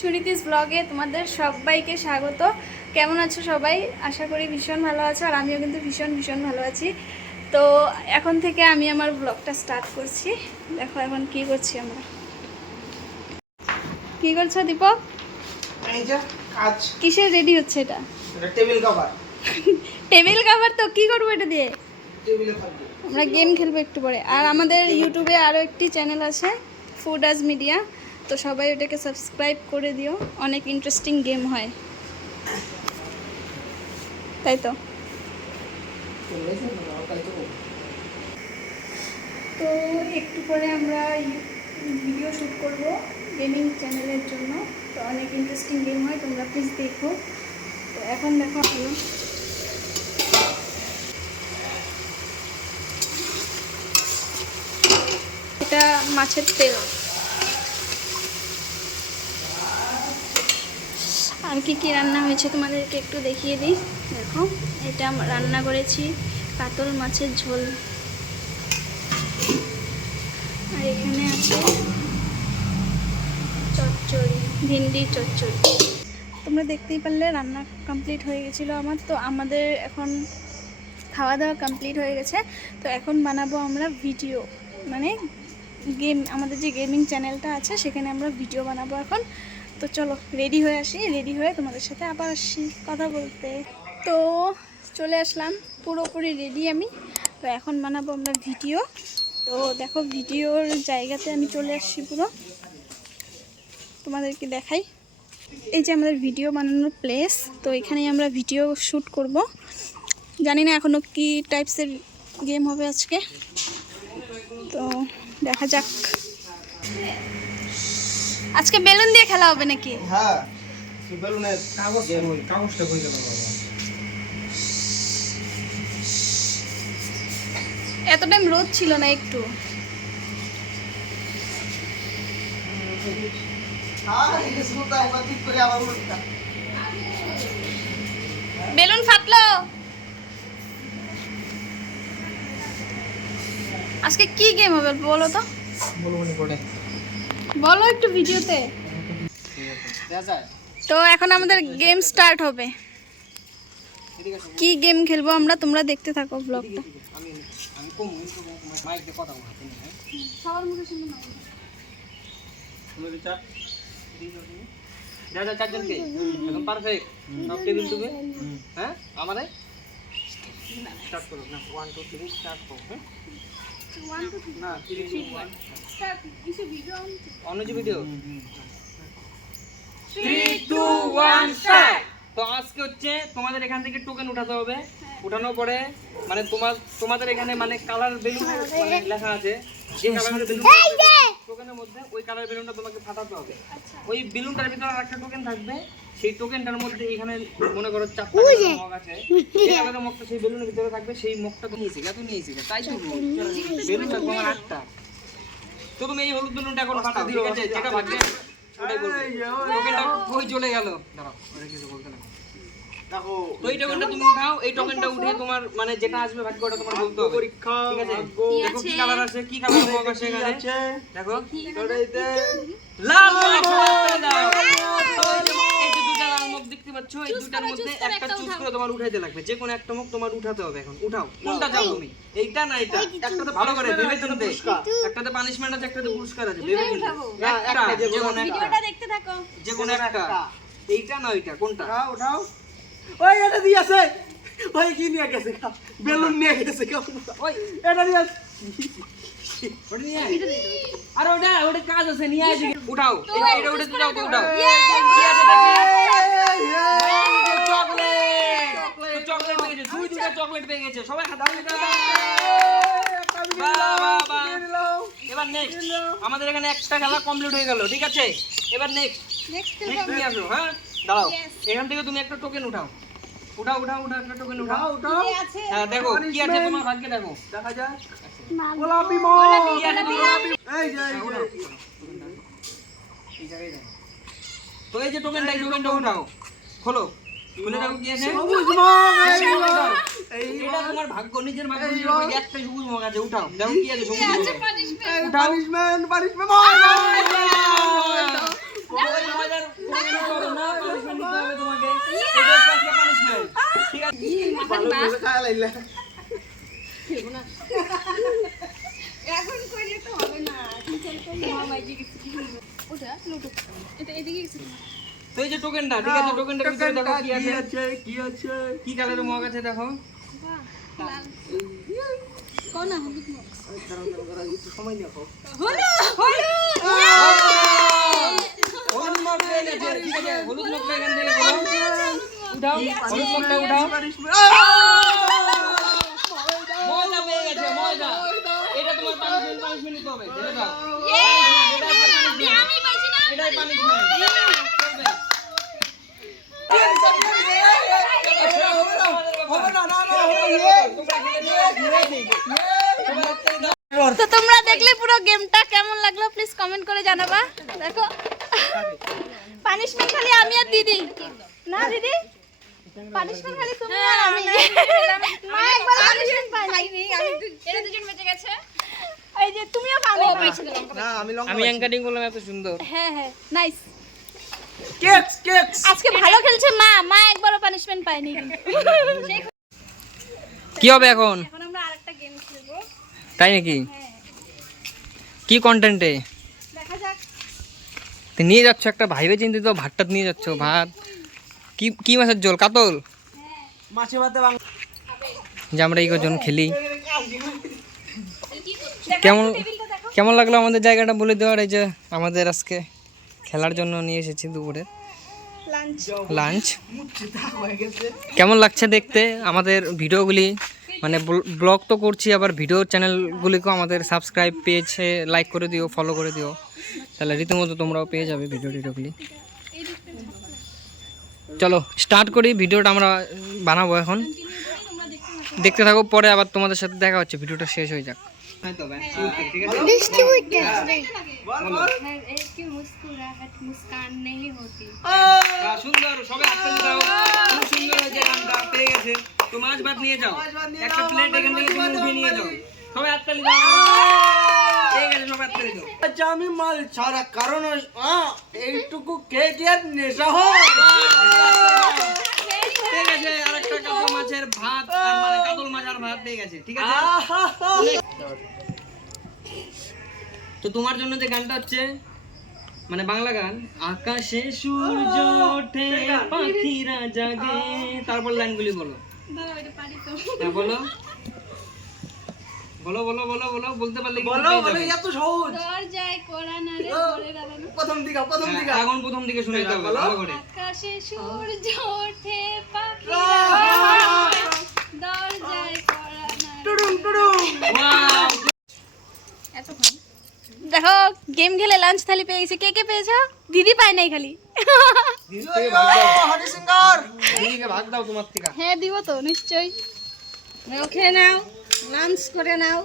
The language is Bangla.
সুনীতিস ব্লগে তোমাদের সবাইকে স্বাগত। কেমন আছো সবাই? আশা করি ভীষণ ভালো আছো, আর আমিও কিন্তু ভীষণ ভীষণ ভালো আছি। তো এখন থেকে আমি আমার ব্লগটা স্টার্ট করছি। দেখো এখন কি করছি আমরা। কি করছো দীপক? এই যে কাজ কিসের রেডি হচ্ছে এটা? এটা টেবিল কভার। Table cover? তো কি করবো এটা দিয়ে? টেবিলে থাকবে। আমরা গেম খেলবো একটু পরে। আর আমাদের ইউটিউবে আরও একটি চ্যানেল আছে, ফুড আজ মিডিয়া, তো সবাই ওটাকে সাবস্ক্রাইব করে দিও। অনেক ইন্টারেস্টিং গেম হয়, তাই তো? তো একটু পরে আমরা ভিডিও শ্যুট করব গেমিং চ্যানেলের জন্য। তো অনেক ইন্টারেস্টিং গেম হয়, তোমরা প্লিজ দেখো। তো এখন দেখো হলো এটা মাছের তেল। আর কি কি রান্না হয়েছে তোমাদেরকে একটু দেখিয়ে দিই। দেখো, এটা রান্না করেছি কাতল মাছের ঝোল, আর এখানে আছে চচ্চড়ি, ভিন্ডির চচ্চড়ি। তোমরা দেখতেই পারলে রান্না কমপ্লিট হয়ে গেছিলো আমার। তো আমাদের এখন খাওয়া দাওয়া কমপ্লিট হয়ে গেছে। তো এখন বানাবো আমরা ভিডিও, মানে গেম, আমাদের যে গেমিং চ্যানেলটা আছে সেখানে আমরা ভিডিও বানাবো এখন। তো চলো রেডি হয়ে আসি, রেডি হয়ে তোমাদের সাথে আবার আসি কথা বলতে। তো চলে আসলাম, পুরোপুরি রেডি আমি। তো এখন বানাবো আমরা ভিডিও। তো দেখো ভিডিওর জায়গাতে আমি চলে আসছি পুরো, তোমাদেরকে দেখাই। এই যে আমাদের ভিডিও বানানোর প্লেস, তো এখানেই আমরা ভিডিও শ্যুট করব। জানি না এখনও কি টাইপসের গেম হবে আজকে, তো দেখা যাক। আজকে বেলুন দিয়ে খেলা হবে নাকি? হ্যাঁ, বেলুনের কাগজটা কই গেল বাবা? এত টাইম রোদ ছিল না একটু। বেলুন ফাটলো। আজকে কি গেম হবে বলো তো, বলো একটু ভিডিওতে। তো এখন আমাদের গেম স্টার্ট হবে। কি গেম খেলবো আমরা, তোমরা দেখতে থাকো ব্লগটা। সবার মুখে শুনবো না। চারজনকে একদম পারফেক্ট সব টেবিল টুবে। হ্যাঁ আমারে স্টার্ট করো না, 1 2 3 স্টার্ট করো। হ্যাঁ 1 2 3 না 3 2 1 স্টার্ট। ইসে ভিডিও অন। অন্য ভিডিও 3 2 1 স্টার্ট। তো আজকে হচ্ছে তোমাদের এখান থেকে টোকেন উঠাতে হবে। উঠানোর পরে মানে তোমাদের এখানে মানে কালার বেলুন মানে লেখা আছে, যে কালারের বেলুন টোকেনের মধ্যে ওই কালার বেলুনটা তোমাকে ফাটাতে হবে। ওই বেলুনটার ভিতরে আরেকটা টোকেন থাকবে, সেই টোকেনটার মধ্যে এখানে মনে করো 4টা মগ আছে, এই আলাদা মগটা সেই বেলুনের ভিতরে থাকবে। সেই মগটা তো নিয়েছি, কত নিয়েছি তাই তো বেলুনটা তোমার 8টা। তো তুমি এই হলুদ বেলুনটা এখন ফাটাও, ঠিক আছে? যেটা ভাগ্যে ওটাই বলবো। টোকেনটা কই চলে গেল? দাঁড়াও, ওটা কিছু বলতে না। দেখো, তো এই টোকেনটা তুমি উঠাও, এই টোকেনটা উঠে তোমার মানে যেটা আসবে ভাগ্য ওটা তোমার বলতে হবে। পরীক্ষা ঠিক আছে? দেখো কি কালার আছে, কি কালার মগ আছে এখানে। দেখো ওটাইতে লাল মগ দাও। এই যে দুটো লাল মগ দেখতে পাচ্ছ, এই দুটার মধ্যে একটা চুজ করে তোমার উঠাইতে লাগবে। যে কোনো একটা মগ তোমার উঠাতে হবে। এখন উঠাও, কোনটা চাও তুমি? এইটা না এটা? একটাতে ভালো করে ভেবে চিন্তে, একটাতে পানিশমেন্ট আছে, একটাতে পুরস্কার আছে, ভেবে চিন্তে একটা, যে কোনো একটা, ভিডিওটা দেখতে থাকো। যে কোনো একটা। এইটা না ওইটা, কোনটা? উঠাও। ওই এটা দিয়েছে, ওই কি নিয়ে গেছে? বেলুন নিয়ে গেছে। ওই এটা দিয়ে ওটা নিয়ে আয়। আরে ওটা কাজ আছে, নিয়ে আসি। উঠাও, এটা উঠে দাও, তো উঠাও। কি আছে দেখি? চকলেট। তো চকলেট পেয়ে গেছে, দুইটা চকলেট পেয়ে গেছে। সবাই হাত তালি দাও। বাহ বাহ বাহ। এবার নেক্সট, আমাদের এখানে একটা খেলা কমপ্লিট হয়ে গেল, ঠিক আছে? এবার নেক্সট তুমি আসো। হ্যাঁ দাঁড়াও, এখান থেকে তুমি একটা টোকেন উঠাও। উঠাও একটা টোকেন উঠাও। হ্যাঁ দেখো কি আছে তোমার ভাগ্যে, দেখো দেখা যায়। গোলাপি মগ। কি আছে তোমার? এই যে এই জায়গায় দেখো। তো এই যে টোকেনটা উঠাও, খোলো, খুলে দেখো কি আছে। সবুজ মগ। এটা তোমার ভাগ্য, নিজের ভাগ্য। একটা সবুজ মগ আছে, উঠাও, দেখো কি আছে সবুজ মগ। পানিশমেন্ট ওই মজার তোমাকে নিতে হবে না, punishment নিতে হবে তোমাকে। এটা হচ্ছে আজকে punishment, ঠিক আছে? ভালো করে খাওয়া লাগলে এখন কইলে তো হবে না, এখন চল কই মামাই জি কিছু কি বলবো ওটা লুটু এটা এদিকে কিছু তো এই যে টোকেনটা, ঠিক আছে, টোকেনটার ভিতরে দেখো কি আছে, কি আছে কি কালারের মগ আছে দেখো। বাহ লাল কোন হলুদ মগ একটু সময় দেখো হলুদ মগ পেয়ে গেছে, ঠিক আছে, হলুদ মগটা এখান থেকে খোলো। উঠাও, হলুদ মগটা উঠাও। ময়দা পেয়ে গেছে, ময়দা। এটা তোমার punishment নিতে হবে, ঢেলে দাও। আমি পাইছি না এটাই punishment। চলবে। তো তোমরা দেখলে পুরো গেমটা কেমন লাগলো প্লিজ কমেন্ট করে জানাবা। দেখো পানিশমেন্ট খালি আমি আর দিদি না দিদি পানিশমেন্ট খালি তুমি আর আমি মা একবার পানিশমেন্ট পাইনি আমি এরা দুজন বেঁচে গেছে এই যে তুমিও পাও না আমি লঙ্কা আমি অ্যাঙ্কারিং করলাম এত সুন্দর। হ্যাঁ হ্যাঁ নাইস কেকস আজকে ভালো খেলছে মা মা একবারও পানিশমেন্ট পাইনি কি হবে এখন? এখন আমরা আরেকটা গেম খেলবো তাই নাকি? হ্যাঁ কি কন্টেন্টে দেখা যাক তো নিয়ে যাচ্ছ একটা ভাইবে চিন্তিত ভাতটা নিয়ে যাচ্ছ, ভাত কি কি মাছের ঝোল? কাতল? মাছে ভাতে বাংলা যে আমরা এই কজন খেলি। কেমন কেমন লাগলো আমাদের জায়গাটা বলে দেওয়ার? এই যে আমাদের আজকে খেলার জন্য নিয়ে এসেছি দুপুরে লাঞ্চ লাঞ্চ। হয়ে গেছে কেমন লাগছে দেখতে আমাদের ভিডিওগুলি? মানে ব্লগ তো করছি, আবার ভিডিও চ্যানেলগুলিকেও আমাদের সাবস্ক্রাইব পেজে লাইক করে দিও, ফলো করে দিও, তাহলে রীতিমতো তোমরাও পেয়ে যাবে ভিডিওগুলি। চলো স্টার্ট করি, ভিডিওটা আমরা বানাবো এখন, দেখতে থাকো, পরে আবার তোমাদের সাথে দেখা হচ্ছে, ভিডিওটা শেষ হয়ে যাক। সুন্দর, সবাই হাততালি দাও। খুব সুন্দর হয়েছে গানটা, পেয়ে গেছে। তো মাছ ভাত নিয়ে যাও, একটা প্লেট এখান থেকে তুমি উঠিয়ে নিয়ে যাও। সবাই হাততালি দাও, পেয়ে গেছে, সবাই হাততালি দাও। আচ্ছা আমি মাল ছাড়া কারণ এইটুকু কেক এর নেশা হয় পেয়ে গেছে আরেকটা কাতল মাছের ভাত, আর মানে কাতল মাছ আর ভাত পেয়ে গেছে, ঠিক আছে। তো তোমার জন্য যে গানটা হচ্ছে মানে বাংলা গান, আকাশে সূর্য ওঠে পাখিরা জাগে, তারপর লাইনগুলি বলো। হ্যাঁ, বলো বলো বলো বলো বলো, বলতে পারলে কিন্তু বলো পেয়ে বলো যাবে। এত সহজ দরজায় কোরা না রে বলে দাঁড়ানো প্রথম দিকে হ্যাঁ, এখন প্রথম দিকে শুনে দিতে হবে ভালো করে। আকাশে সূর্য ওঠে পাখিরা দরজায় কোরা না টুডুম টুডুম Wow! এতক্ষণ দেখো গেম খেলে লাঞ্চ থালি পেয়ে গেছি। কে কে পেয়েছো? দিদি পায় নাই খালি। হরি সিঙ্গার দিদিকে ভাগ দাও তোমার থেকে। হ্যাঁ দিব তো নিশ্চয়ই। খেয়ে নাও লাঞ্চ করে নাও।